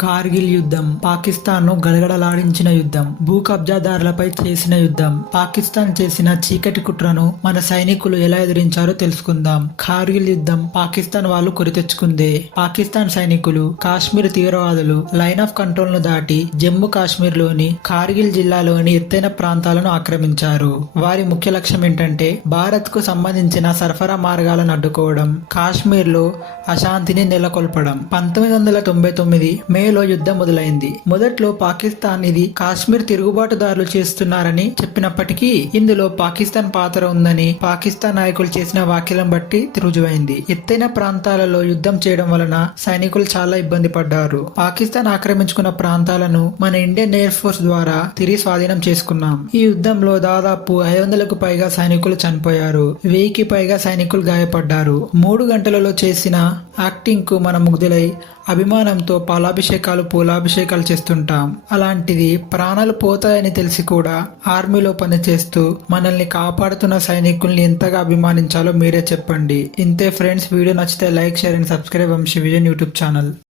కార్గిల్ యుద్ధం పాకిస్తాన్ను గడగడలాడించిన యుద్ధం భూ కబ్జాదారులపై చేసిన యుద్ధం పాకిస్తాన్ చేసిన చీకటి కుట్రను మన సైనికులు ఎలా ఎదిరించారో తెలుసుకుందాం. కార్గిల్ యుద్ధం పాకిస్తాన్ వాళ్ళు కొరి తెచ్చుకుందే. పాకిస్తాన్ సైనికులు కాశ్మీర్ తీవ్రవాదులు లైన్ ఆఫ్ కంట్రోల్ను దాటి జమ్మూ కాశ్మీర్లోని కార్గిల్ జిల్లాలోని ఎత్తైన ప్రాంతాలను ఆక్రమించారు. వారి ముఖ్య లక్ష్యం ఏంటంటే భారత్కు సంబంధించిన సరఫరా మార్గాలను అడ్డుకోవడం కాశ్మీర్లో అశాంతిని నెలకొల్పడం. పంతొమ్మిది వందల తొంభై తొమ్మిది మే మేలో యుద్ధం మొదలైంది. మొదట్లో పాకిస్తాన్ ఇది కాశ్మీర్ తిరుగుబాటుదారులు చేస్తున్నారని చెప్పినప్పటికీ ఇందులో పాకిస్తాన్ పాత్ర ఉందని పాకిస్తాన్ నాయకులు చేసిన వ్యాఖ్యలను బట్టి రుజువైంది. ఎత్తైన ప్రాంతాలలో యుద్ధం చేయడం వలన సైనికులు చాలా ఇబ్బంది పడ్డారు. పాకిస్తాన్ ఆక్రమించుకున్న ప్రాంతాలను మన ఇండియన్ ఎయిర్ ఫోర్స్ ద్వారా తిరిగి స్వాధీనం చేసుకున్నాం. ఈ యుద్ధంలో దాదాపు ఐదు వందలకు పైగా సైనికులు చనిపోయారు. వెయ్యికి పైగా సైనికులు గాయపడ్డారు. మూడు గంటలలో చేసిన యాక్టింగ్కు మనం ముగ్ధులై అభిమానంతో అభిషేకాలు పూలాభిషేకాలు చేస్తుంటాం. అలాంటిది ప్రాణాలు పోతాయని తెలిసి కూడా ఆర్మీలో పనిచేస్తూ మనల్ని కాపాడుతున్న సైనికుల్ని ఎంతగా అభిమానించాలో మీరే చెప్పండి. ఇంతే ఫ్రెండ్స్ వీడియో నచ్చితే like share and subscribe. Vamsi Vijayan YouTube channel.